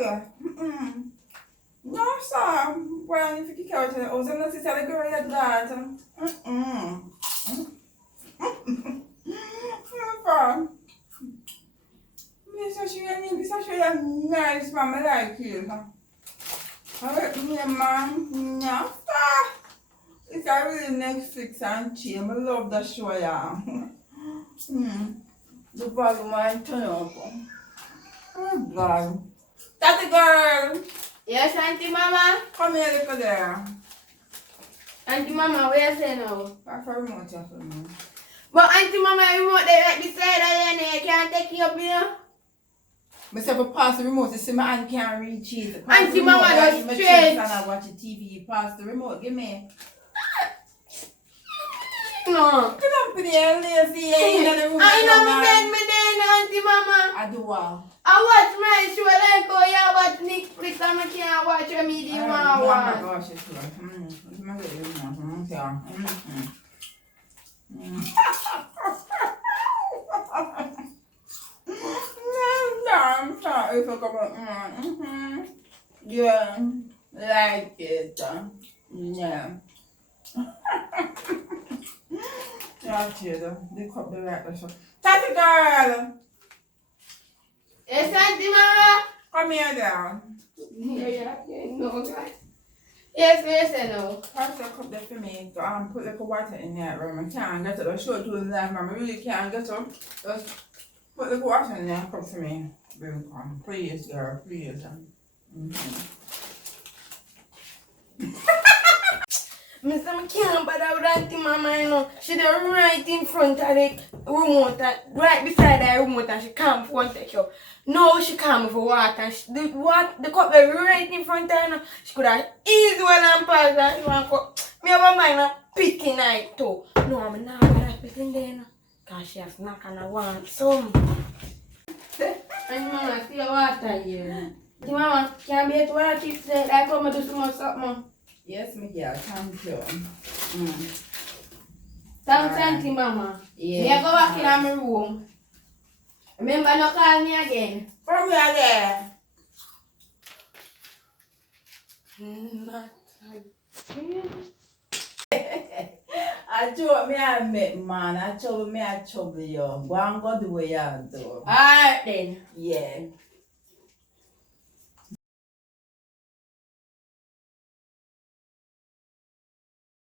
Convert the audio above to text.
there. No, sir. Well, if you can't tell, I'm not to tell the girl that. This is really nice, mama. I like it. Alright, me, man. No, it's a really Netflix and chill. I love the show, yeah. The volume I turn up. Oh, God. That's the girl. Yes, Auntie Mama? Come here, look at there. Auntie Mama, where you say now? Pass the remote here for me. But Auntie Mama, remote they right beside her, you can't take it up here. I said, if I pass the remote, you see my hand can't reach it. Auntie Mama, that's straight. And I watch the TV, pass the remote, give me. No. Come up in here, lazy. I know me then, Auntie Mama. I do what? I watch my show like how you watch Netflix and I can't watch your media one. Oh my gosh, it's right. It's my good. Yeah. I'm sorry for coming. Yeah, like it. Yeah. That's it. They cut the right so. Tatty girl! Yes, Auntie Mama? Come here, girl. No, guys. Yes, no. Pass the cup there for me. Put like a water in there, room. I can't get it. I'll show it to the left, mama. I really can't get it. Just put the water in there, cup for me. Really calm. Please, girl. Please. Mr. I can't bother with Auntie Mama, you know. She's right in front of the remote, right beside the remote, and she can't phone take you. No, she can't for water. The cup is right in front of her, you know. She could have easily well and pass that. She want to me have a mind of picking night too. No, I'm not going to put in there, you know. Because she has not going to want some. Auntie Mama, see your water here. Auntie Mama, can be able to water chips there. Like, come do some something. Yes, my girl. Thank you. Thanks, Auntie Mama. Yeah. Me go back in my room. Remember, no call me again. From where there? Not again. I told me I met man. I told me I trouble you. Go and go the way you do. Alright then. Yeah.